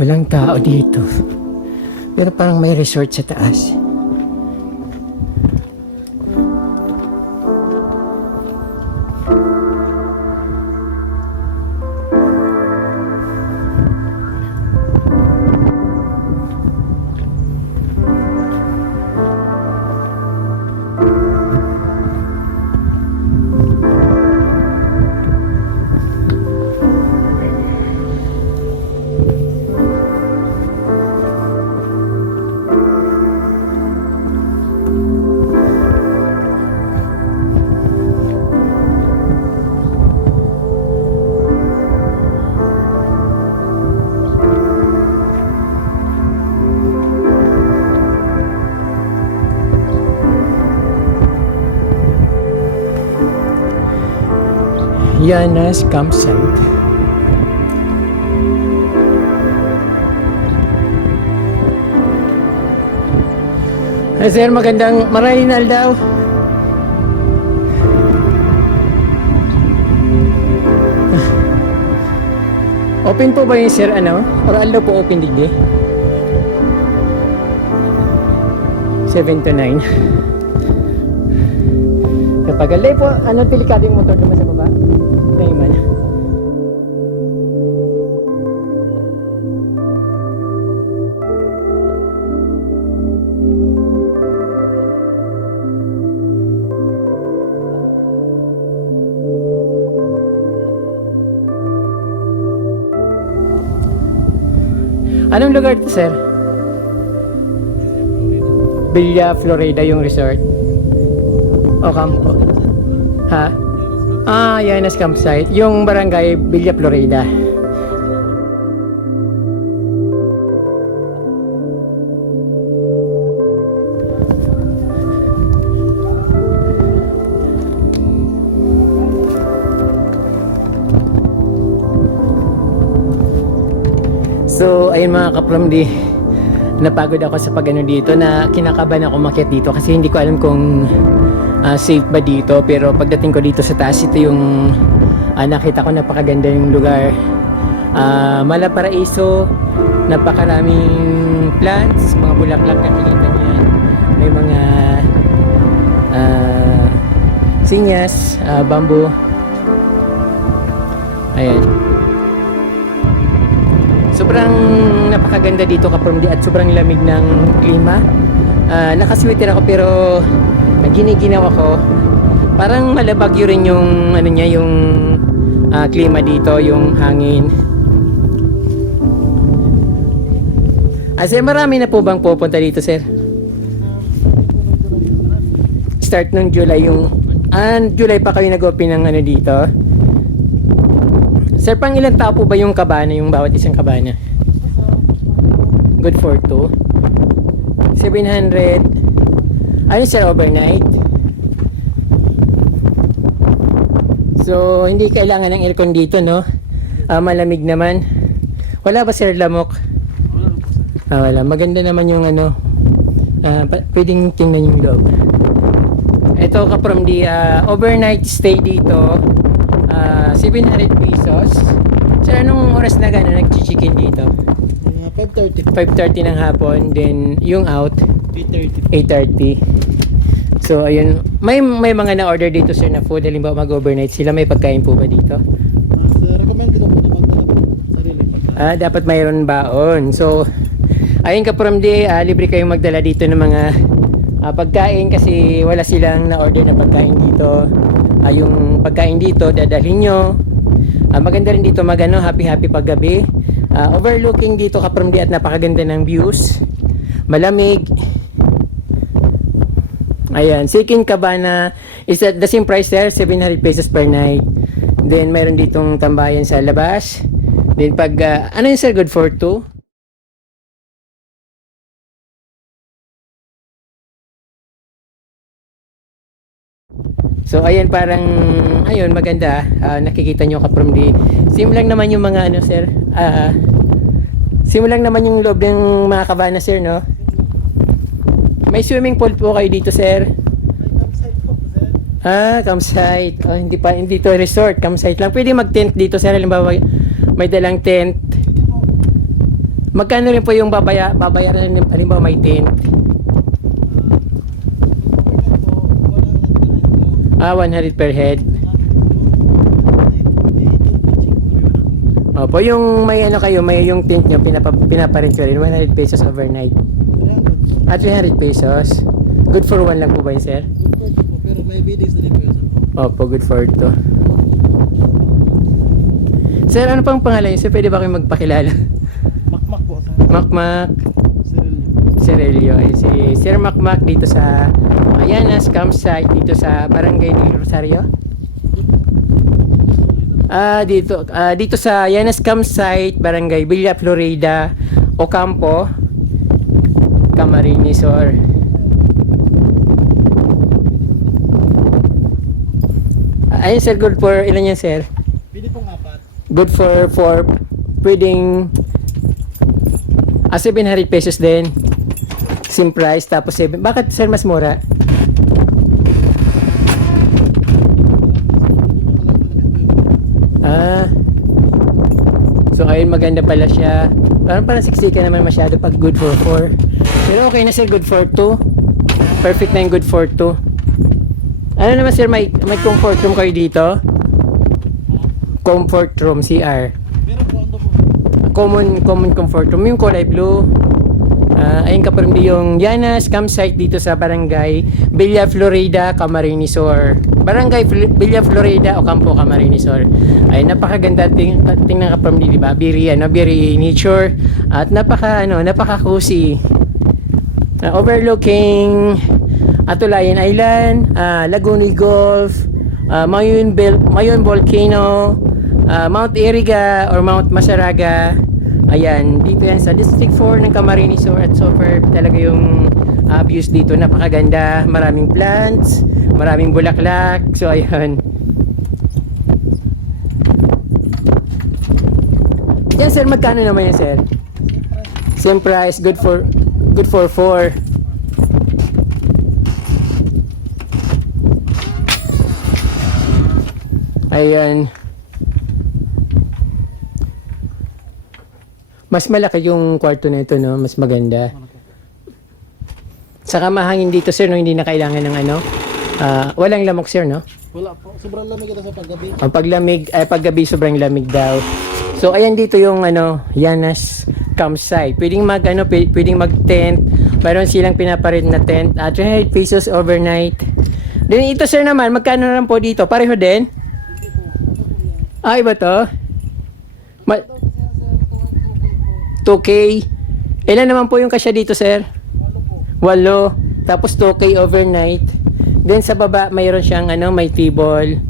Walang tao dito. Pero parang may resort sa taas. Yanas Campsite. Sir, magandang marinal daw. Open po ba yun, sir? Ano? Or aldo po open digdi? 7 to 9. Kapag alay po, ano delikado yung motor naman sa baba? Tayo man. Anong lugar to, sir? Villa Florida yung resort. O campo. Ha? Yanas Campsite. Yung barangay Villa Florida. So, ayun mga kapramdi, napagod ako sa pag-ano dito, na kinakabahan ako makiat dito kasi hindi ko alam kung safe ba dito. Pero pagdating ko dito sa taas, ito yung nakita ko, napakaganda yung lugar. Malaparaiso, napakaraming plants, mga bulaklak na nakikita niyan. May mga sinyas, bamboo. Ayan. Sobrang napakaganda dito kapamdi at sobrang lamig ng klima. Nakasweater ako pero giniginaw ako. Parang malabagyo rin yung ano niya, yung klima dito, yung hangin. Sir, marami na po bang pupunta dito, sir? Start ng July yung July pa kayo nag-open ng ano dito? Sir, pang ilang tao po ba yung kabana, yung bawat isang kabana? Good for 2. 700. Ano, sir, overnight? So, hindi kailangan ng aircon dito, no? Malamig naman. Wala ba, sir, lamok? Wala. Maganda naman yung ano. Pwedeng tingnan yung loob. Ito ka from the overnight stay dito. 700 pesos. Sir, anong oras na gano'n nag-chicken dito? 5:30. 5:30 ng hapon. Then, yung out? 8:30. 8:30. So, ayun. May mga na-order dito, sir, na food. Halimbawa, mag-overnight sila. May pagkain po ba dito? Recommended ako na magdala ng sarili pagkain. Dapat mayroon baon. So, ayun ka from the libre kayong magdala dito ng mga pagkain kasi wala silang na-order na pagkain dito. Yung pagkain dito dadalhin nyo. Maganda rin dito magano, happy paggabi. Overlooking dito ka from the at napakaganda ng views. Malamig. Ayan, Sikin Cabana is at the same price there, 700 pesos per night. Then mayroon ditong tambayan sa labas. Then pag ano yun, sir, good for 2? So ayan, parang ayun, maganda. Nakikita nyo ka from the sim lang naman yung mga ano, sir. Sim lang naman yung loob ng mga cabana, sir, no? May swimming pool po kayo dito, sir. Campsite. Oh, hindi to resort, campsite lang. Pwede mag-tent dito, sir. Halimbawa, may dalang tent. Hindi po. Magkano rin po yung babayaran halimbawa may tent? Wala na 100 per head. Opo, yung may ano kayo, may yung tent nyo, pinaparent ko rin, 100 pesos overnight. 300 pesos. Good for one lang po ba yun, sir? Pero may biddings na din po yun, sir. Opo, good for two. Sir, ano pang pangalan yun? Sir, pwede ba kayo magpakilala? Makmak po, sir. Makmak Cyril. Cirelio. Ay, si Sir Makmak dito sa Ayanas Campsite dito sa Barangay del Rosario. Dito sa Ayanas Campsite, Barangay Villa Florida, Ocampo, Camarines Sur. Ayun sir, good for ilan yan sir? Pili pong 4. Good for pwedeng 700 pesos din. Same price tapos 7. Bakit sir mas mura? So ayun maganda pala siya. Parang siksika naman masyado pag good for 4. Pero okay na sir, good for 2. Perfect na yung good for 2. Ano naman sir, may comfort room kayo dito? Comfort room, CR. Meron po, ano po? Common comfort room, yung kulay blue. Ayun kaparang yung Yanas Campsite dito sa Barangay Villa Florida, Camarines Sur. Barangay Villa Florida, Ocampo, Camarines Sur. Ay napakaganda tingnan kaparang di ba? Very nature at napaka cozy. Overlooking Atulayan Island, Laguna Golf, Mayon Volcano, Mount Iriga or Mount Masaraga. Ayan, dito yan sa District 4 ng Camarines Sur at super talaga yung views dito. Napakaganda, maraming plants, maraming bulaklak. So ayan. Yan sir, magkano naman yan sir? Same price, good for 4. Ayan. Mas malaki yung kwarto na ito, no? Mas maganda. Saka mahangin dito, sir, no? Hindi na kailangan ng walang lamok, sir, no? Wala po. Sobrang lamig ito sa paggabi. Paggabi sobrang lamig daw. So, ayan dito yung, Yanas Campsite. Pwedeng mag-tent. Mayroon silang pinaparit na tent. 300 pesos overnight. Then, ito, sir, naman, magkano naman po dito? Pareho din? Iba to? 2K. Ilan naman po yung kasya dito, sir? 8. Tapos 2K overnight. Then sa baba, mayroon siyang may table,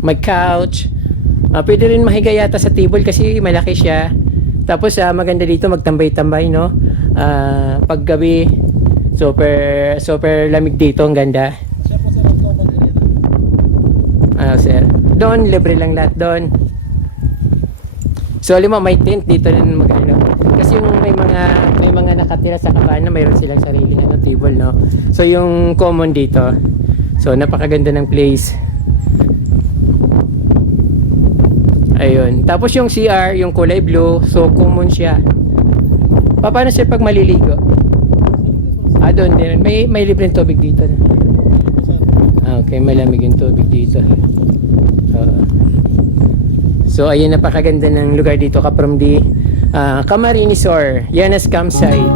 may couch. Pwede rin mahiga yata sa table kasi malaki siya. Tapos maganda dito magtambay-tambay, no? Paggabi, super lamig dito, ang ganda. Siya po, sir, ang common area. Sir. Doon, libre lang lahat doon. So, may tent dito rin kasi yung may mga nakatira sa kabana, mayroon silang sariling table, no? So, yung common dito. So, napakaganda ng place. Ayun. Tapos yung CR, yung kulay blue, so common siya. Paano sir pag maliligo? Doon din. May libreng tubig dito. Okay, malamig yung tubig dito. So ayun, napakaganda ng lugar dito from the Camarines Sur, Yanas Campsite.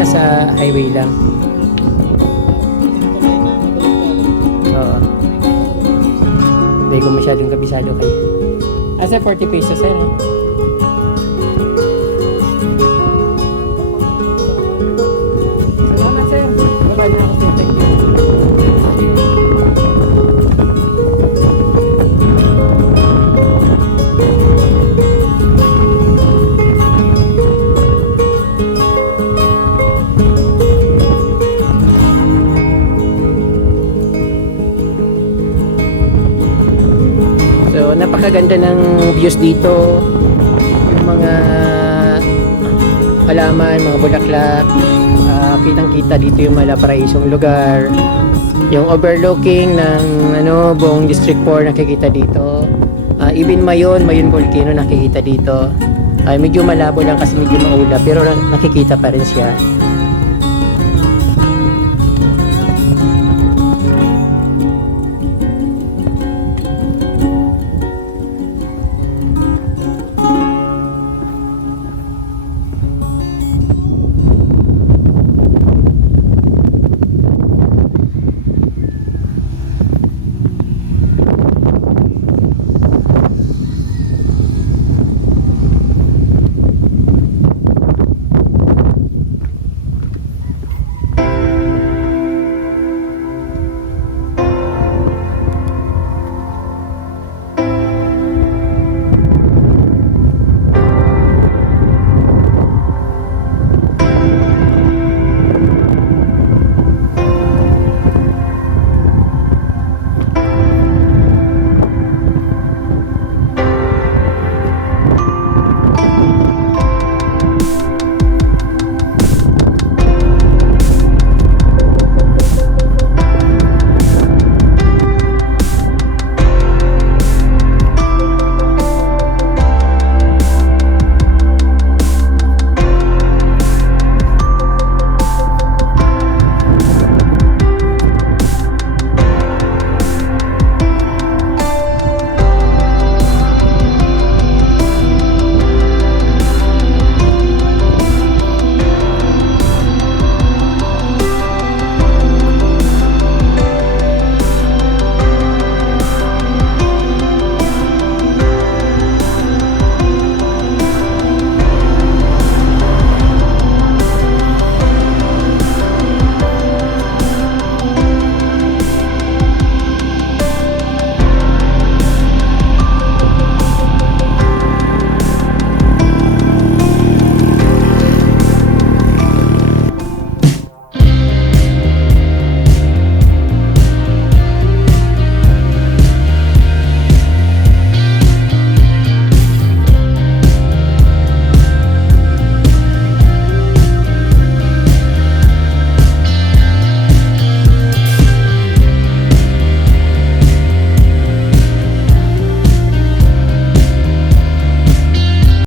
nasa highway lang. Oo. Hindi ko masyadong kabisado kayo. Asa 40 pesos sir eh. Salamat sir. Baka na ako sir. Thank you. So, napakaganda ng views dito. Yung mga halaman, mga bulaklak. Kitang-kita dito yung Malaparaisong lugar. Yung overlooking ng buong District 4 nakikita dito. Even Mayon Volcano nakikita dito. Medyo malabo lang kasi medyo maulap pero nakikita pa rin siya.